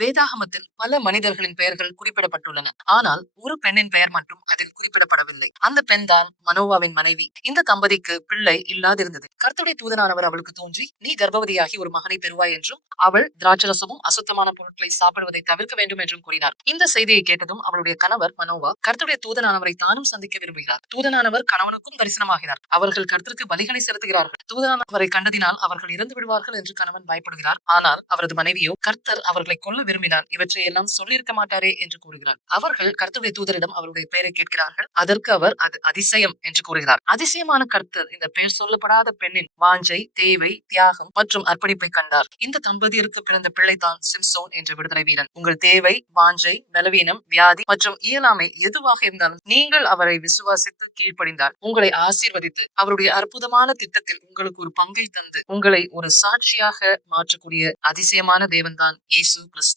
வேதாகமத்தில் பல மனிதர்களின் பெயர்கள் குறிப்பிடப்பட்டுள்ளன. ஆனால் ஒரு பெண்ணின் பெயர் மட்டும் அதில் குறிப்பிடப்படவில்லை. அந்த பெண் தான் மனோவாவின் மனைவி. இந்த தம்பதிக்கு பிள்ளை இல்லாதிருந்தது. கர்த்தருடைய தூதனானவர் அவளுக்கு தோன்றி, நீ கர்ப்பவதியாகி ஒரு மகனை பெறுவாய் என்றும், அவள் திராட்சரசமும் அசுத்தமான பொருட்களை சாப்பிடுவதை தவிர்க்க வேண்டும் என்றும் கூறினார். இந்த செய்தியை கேட்டதும் அவளுடைய கணவர் மனோவா கர்த்தருடைய தூதனானவரை தானும் சந்திக்க விரும்புகிறார். தூதனானவர் கணவனுக்கும் தரிசனமாகிறார். அவர்கள் கர்த்தருக்கு பலிகளை செலுத்துகிறார்கள். தூதனானவரை கண்டதினால் அவர்கள் இறந்து விடுவார்கள் என்று கணவன் பயப்படுகிறார். ஆனால் அவரது மனைவியோ, கர்த்தர் அவர்களை கொல்ல விரும்பினார், இவற்றை எல்லாம் சொல்லியிருக்க மாட்டாரே என்று கூறுகிறார். அவர்கள் கர்த்தருடைய தூதரிடம் அவருடைய பெயரை கேட்கிறார்கள். அதற்கு அவர் அது அதிசயம் என்று கூறுகிறார். அதிசயமான கர்த்தர் இந்த பெயர் சொல்லப்படாத பெண்ணின் வாஞ்சை, தேவை, தியாகம் மற்றும் அர்ப்பணிப்பை கண்டார். இந்த தம்பதியருக்கு பிறந்த பிள்ளைதான் சிம்சோன் என்ற விடுதலை வீரன். உங்கள் தேவை, வாஞ்சை, பலவீனம், வியாதி மற்றும் இயலாமை எதுவாக இருந்தாலும் நீங்கள் அவரை விசுவாசித்து கீழ்ப்படிந்தால் உங்களை ஆசீர்வதித்து அவருடைய அற்புதமான திட்டத்தில் உங்களுக்கு ஒரு பங்கை தந்து உங்களை ஒரு சாட்சியாக மாற்றக்கூடிய அதிசயமான தேவன்தான் இயேசு கிறிஸ்து.